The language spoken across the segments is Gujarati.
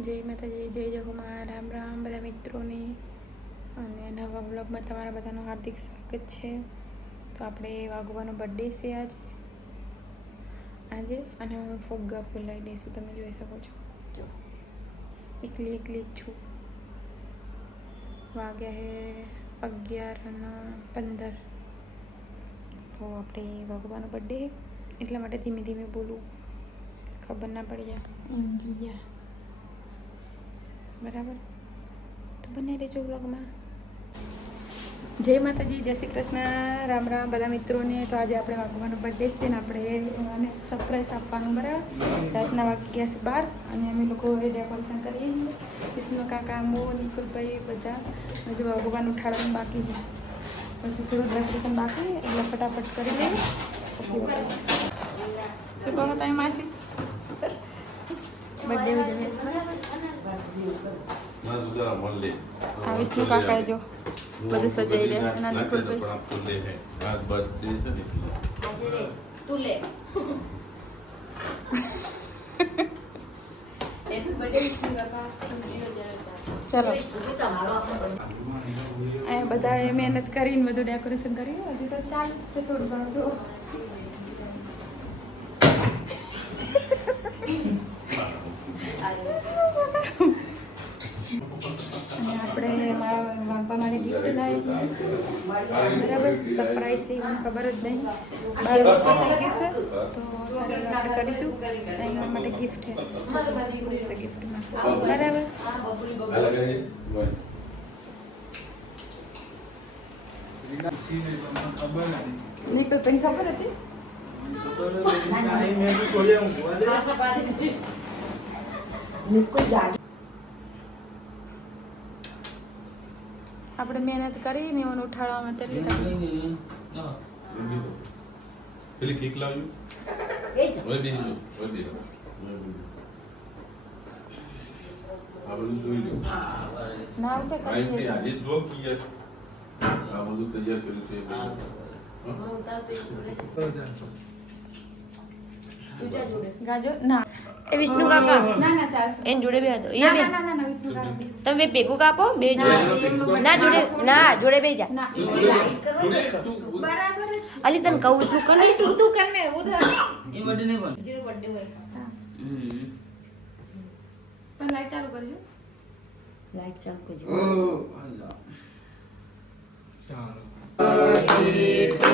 જય માતાજી જય જગુમા રામ રામ બધા મિત્રોને. અને નવા બ્લોગમાં તમારા બધાનું હાર્દિક સ્વાગત છે. તો આપણે વાઘવાનો બર્થડે છે આજે. આજે? અને હું ફુગ્ગા ફૂલાઈ દઈશું તમે જોઈ શકો છો. જો. એકલી એકલી છું. વાગ્યા હે અગિયાર અને પંદર. તો આપણે વાઘવાનો બર્થડે એટલા માટે ધીમે ધીમે બોલું. ખબર ના પડી જાય. ગયા. બરાબર. તો બને રહેજો બ્લોગમાં જય માતાજી, જય શ્રી કૃષ્ણ. રામ રામ, બધા મિત્રોને. તો આજે આપણે વાગવાનો બર્થડે છે ને આપણે એને સરપ્રાઈઝ આપવાનું, બરાબર? રાતના વાગ્યા છે બાર અને અમે લોકો એ ડેકોરેશન કરીએ. વિષ્ણુ કાકા, મો, નિકુલભાઈ બધા. હજુ ભગવાન ઉઠાડવાનું બાકી છે. પછી થોડું ડેકોરેશન બાકી એટલે ફટાફટ કરી લઈએ. શું કહો તમે માસી? બર્થડે ઉજવે છે બરાબર મસ્ત જરા મળે આ વિષ્ણુ કાકા જો બધું સજાઈ તું લે જરા ચાલો. અહીંયા બધાએ મહેનત કરીને બધું ડેકોરેશન કર્યું. હજી તો ચાલશે છે થોડું ઘણું. બરાબર સરપ્રાઈઝ થઈ મને ખબર જ નહીં બાર વખત થઈ ગયું છે તો અત્યારે આપણે કરીશું અહીં મારા માટે ગિફ્ટ છે ગિફ્ટમાં બરાબર આ લગાવી દે. નહીં તો તને ખબર હતી પાછા પાછી આપણે મહેનત કરીને એને ઉઠાડવામાં તેટલી ટાઈમ રૂબી તો. પેલી કેક લાવજો ઓય બેસી લો ઓય લો. લો. આ બધું જોઈ લો ના ઉઠે કરી આજે જો કે યાર આ બધું તૈયાર કર્યું છે. હં? તું જા ના. એ વિષ્ણુ કાકા. ના ના ચાલશે એન જોડે બે હતો એ બે. ના ના ના ના વિષ્ણુ કાકા. બી. તમે બે ભેગું કાપો બે જોડે. ના જોડે ના જોડે બે જા. અલી તને કહું એટલું કર તું તું કર ને એ બર્થડે નહીં પણ જેનો બર્થડે હોય પણ લાઈટ ચાલુ કરજો. લાઈટ ચાલુ કરજો. ઓ અલ્લાહ बार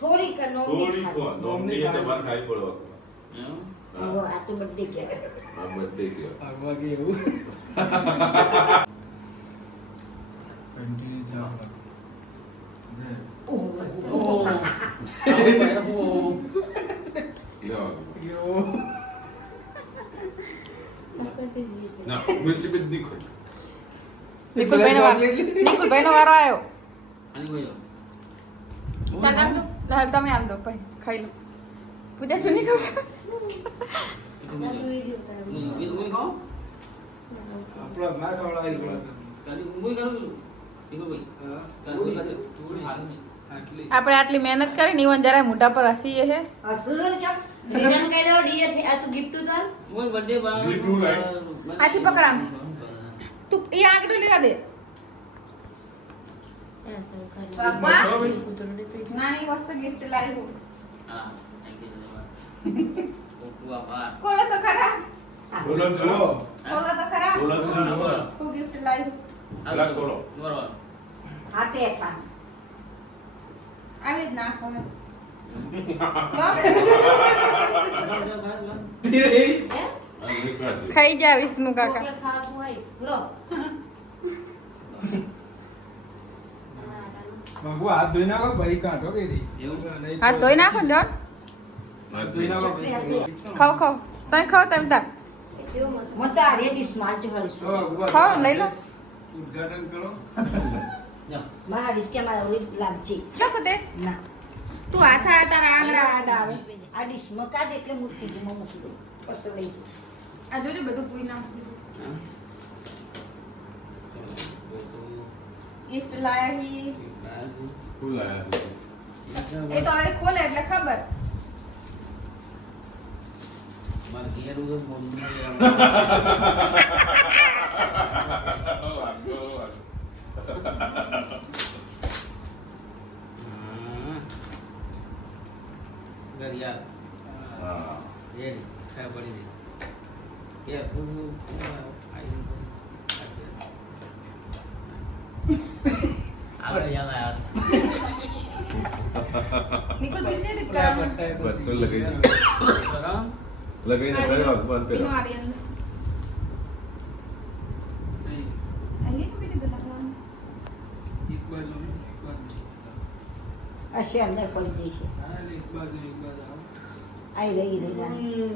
મુખ ઠરાવ થોડી થોડી કર થોડી ખો નોમની એ તમારે ખાઈ પડવા એમ? આ તો બર્થડે કહેવાય આ બર્થડે કે. આગવા કે એવું. કન્ટિન્યુ ચાલો. ઓહ, ઓ આ ભાઈ, ઓ. લેવા યો ના મેટલી બધી ખોટ નિકુલભાઈનો વારો નિકુલભાઈનો વારો આવ્યો. આની ભાઈ ચાલ તમે તો હા, તમે હાલ દો ભાઈ ખાઈ લો. પૂજા તો ના કરું હાલ નહીં આપણે આટલી મહેનત કરીને ઈવન જરાય મોઢા પર હસીએ હું. આથી પકડામ. તું એ આંકડો લેવા દે. બાપા. ના એ વસ્તુ ગિફ્ટ લાવી હું. હા થેન્ક યુ ધન્યવાદ કોલો તો ખરા. બોલો તો ખરા. બોલો તો ખરા. હું ગિફ્ટ. બરોબર. હાથે આવી જ નાખો. ખાઈ જા વિષ્ણુ કાકા. લો. બાબુ હાથ ધોઈ નાખો ભાઈ કાઢો ધોઈ નાખો ને જોન ખાઓ તમે ખાઓ તમે તાર. મને તો આર્ય જ હરીશું. જો, ઊભા ખાઓ લઈ લો. ઉદ્ઘાટન કરો. મારા ડીશ કે મારા ઓલી લાગજે. લોકો તે ના. તું હાથ આ તારા આંગળા આડા આવે. આ ડીશમાં કાઢ એટલે હું ફ્રીજમાં મૂકી દો પછી લઈ જ આ જોજો બધું પૂઈ નાખું. તો લાયા હી? એ તો હવે ખોલે એટલે ખબર. ઘડિયાળ દે કે ફૂલ ખાઈ આગળ યાદ આવ્યા નિકુલ બિઝનેસ જ પેલા કરવાનું પટ્ટા એ તો બસ તો શીખી લગાઈ ગયા. બરાબર લગાઈને કર્યો અખબાર તીનો કર્યો. આર્યન જઈ. અહીં બીજું બધું લખવાનું એક બાજુ એક બાજુ આ છે અંદર પડી જશે હા, એક બાજુ એક બાજુ આવો. આઈ રહી રહી રાણી.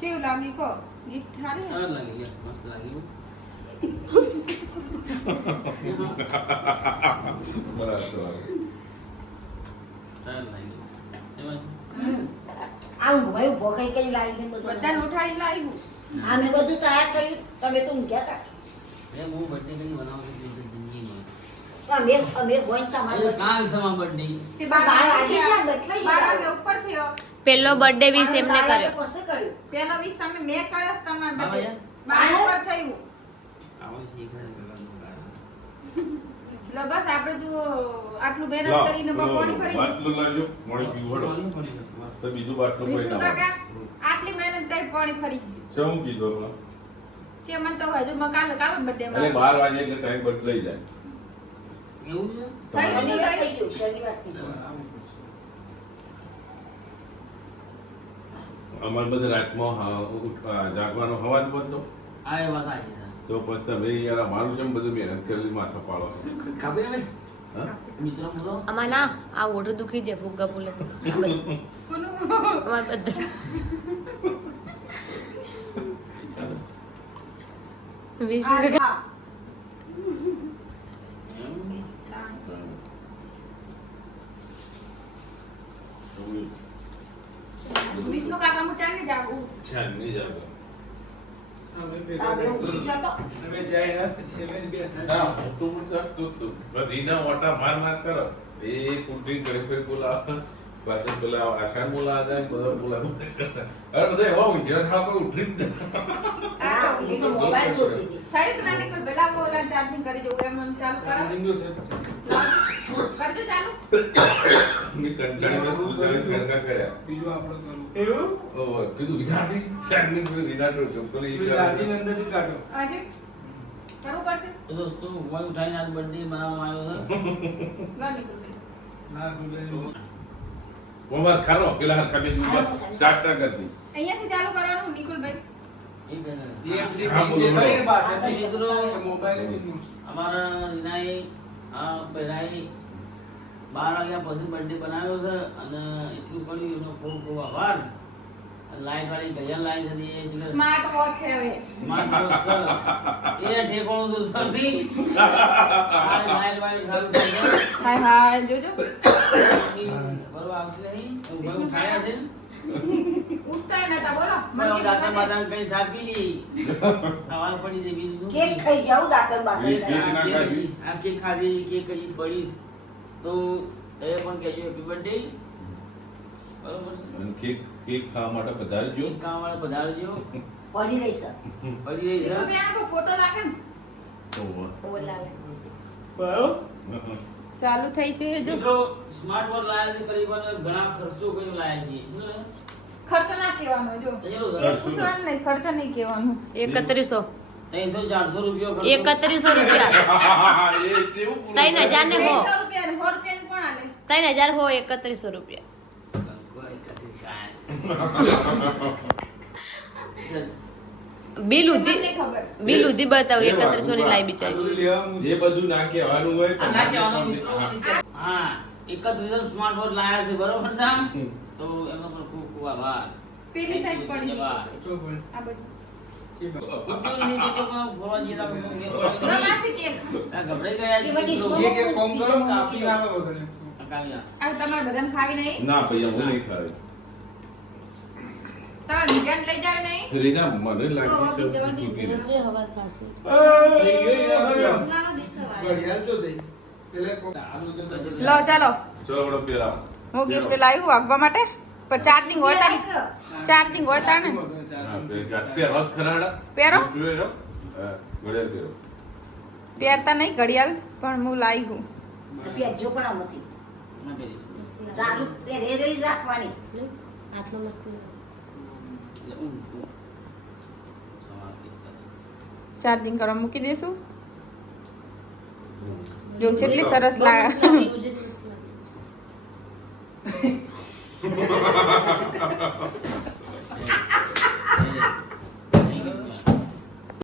કેવું લાગ્યું કો ગિફ્ટ સારી હે? સરસ લાગી ગયા મસ્ત લાગ્યું બરાબર. સરસ લાગ્યું એમાં હમ. આ ઊંઘમાં ઊભો કઈ કઈ લાવીને બધું બધાને લાવ્યું આ મેં બધું તૈયાર કર્યું તમે તો ઊંઘ્યા હતા હું બર્થડે કઈ બનાવું છું જિંદગીમાં અમે અમે હોય તમારે કાલ સમા બર્થડે તે બાર બાર વાગે વાગે બાર વાગે ઉપર થયો પેલો બર્થડે વિશ એમને કર્યો પછી કર્યું પેલો વિશે તમે મેં કર્યો તમારા બાર birthday. વાગ્યા? બાર ઉપર થયું આવું શીખાય કરવાનું એટલે બસ આપણે તો આટલું મહેનત કરીને પાણી ભરી દીધું. લાવજો, પાણી પીવડો. તો બીજું બાટલું પડી કાકા આટલી મહેનત કરી પાણી ફરી ગયું શું કીધું હમણાં? કે મને તો હજુ મેં કાલે કાલે બર્થડે એટલે બાર વાગે એટલે ટાઈમ બદલાઈ જાય. એવું છે? થઈ ગયું, થઈ થઈ ગયું શનિવાર થઈ ગયું અમારે બધા રાતમાં જાગવાનો અવાજ બનતો આ એ વાત આવી તો પછી તમે યાર મારું છે બધું મહેનત કરેલી માથા પાડો ખબર ને મિત્રો બોલો. આમાં ના આ ઓઢું દુખી છે ફૂલે કોનું? અમાર બધા આ કાકા હા. વિષ્ણુ કાકા હું ચાલી જાઉં છે, નહીં જાગો. અમે આ ભેગા બે ઊંઘી થઈને. જતો અમે જાય ના પછી અમે જ બેઠા ના, મોટું મોટું હતું તું. બસ રીના ઓટા માર માર કરો. એ કુટરી કરી ફરી બોલાવે પાછળ પેલા આસાન બોલાવા જાય બધા બોલાવે. અરે બધા એવા ઊંઘ્યા હતા કોઈ ઉઠી જ નહીં. હા ઊંઘી તો મોબાઈલ જોતી હતી. થયું ના નીકળ પેલા હું ચાર્જિંગ કરી જવું એમ ચાલુ કરો. ચાર્જિંગનું છે પછી. કરજો ચાલુ? મેં કંટાળીને કર્યા. બીજું આપણે ઓહો, કીધું અંદરથી કાઢો. આજે? કરવું પડશે? તો દોસ્તો ઉઠાઈને આજ બર્થડે આવ્યો છે નીકળ ના ખારો પેલા હરખા બે કરતી. અહીંયાથી ચાલુ કરવાનું નિકુલભાઈ? અમારા રીનાએ આ પહેલાંય બાર વાગ્યા પછી બર્થડે બનાવ્યો છે અને એટલું કર્યું એનો ખૂબ ખૂબ આભાર. લાઈટ વાળી ગજન લાઈટ હતી એ છે. સ્માર્ટ વોચ છે હવે. સ્માર્ટ વોચ છે. એ ઠેકોણું તો સરથી આ લાઈટ વાળી સારું હાય હાય જોજો. બરો આવશે નહીં. ઊંઘ ખાયા છે. ઉઠતા નતા બોલો મને કીધું કઈ સાપી લી સવાર પડી જાય બીજું કેક ખાઈ જાઉં દાતર બાતર કેક- ના ખાધી? આ કેક ખાધી કેક કઈ પડી. તો એ પણ કહેજો હેપી બર્થડે બરોબર છે? અને કેક કેક ખાવા માટે પધારજો. કેક કામ વાળા પધારજો. પડી રહી સર. પડી રહી સર તમે આનો ફોટો લાગે ને. ઓહો. બરાબર ચાલુ થઈ છે જો મિત્રો સ્માર્ટ વોચ લાયા છે કરીબન ઘણા ખર્ચો કરીને લાયા છે ખર્ચો ના કહેવાનો જો. કેટલો પૂછવાનું નહીં ખર્ચો નહીં કહેવાનું. એકત્રીસો. ત્રણસો ચારસો રૂપિયા એકત્રીસો રૂપિયા. ત્રણ હજાર ને હો ત્રણ હજાર હો એકત્રીસો રૂપિયા. બિલ ઉધી બિલ ઉધી બતાવ એકત્રીસો ની લાઈ બિચારી એ બધું ના કહેવાનું હોય હા. એકત્રીસો સ્માર્ટફોન લાયા છે બરોબર સામ તો એનો પણ ખૂબ ખૂબ આભાર. પેલી સાઈડ પડી આ બધું. ના, ભૈયા હું નહીં રીના મને લાગે છે લો ચાલો. હું ગિફ્ટ લાવ્યું વાગવા માટે? પણ ચાર્જિંગ હોય તાર ચાર્જિંગ હોય તાર ને હા, પહેર- પહેરો. ઘડિયાળ પહેરતા નહીં ઘડિયાળ પણ હું લાવ્યું પહેરજો પણ આમાંથી ચાલુ પહેરે રહી રાખવાની. આટલો મસ્ત. ચાર્જિંગ કરવા મૂકી દઈશું જો કેટલી સરસ લાગે. Ha ha ha ha ha!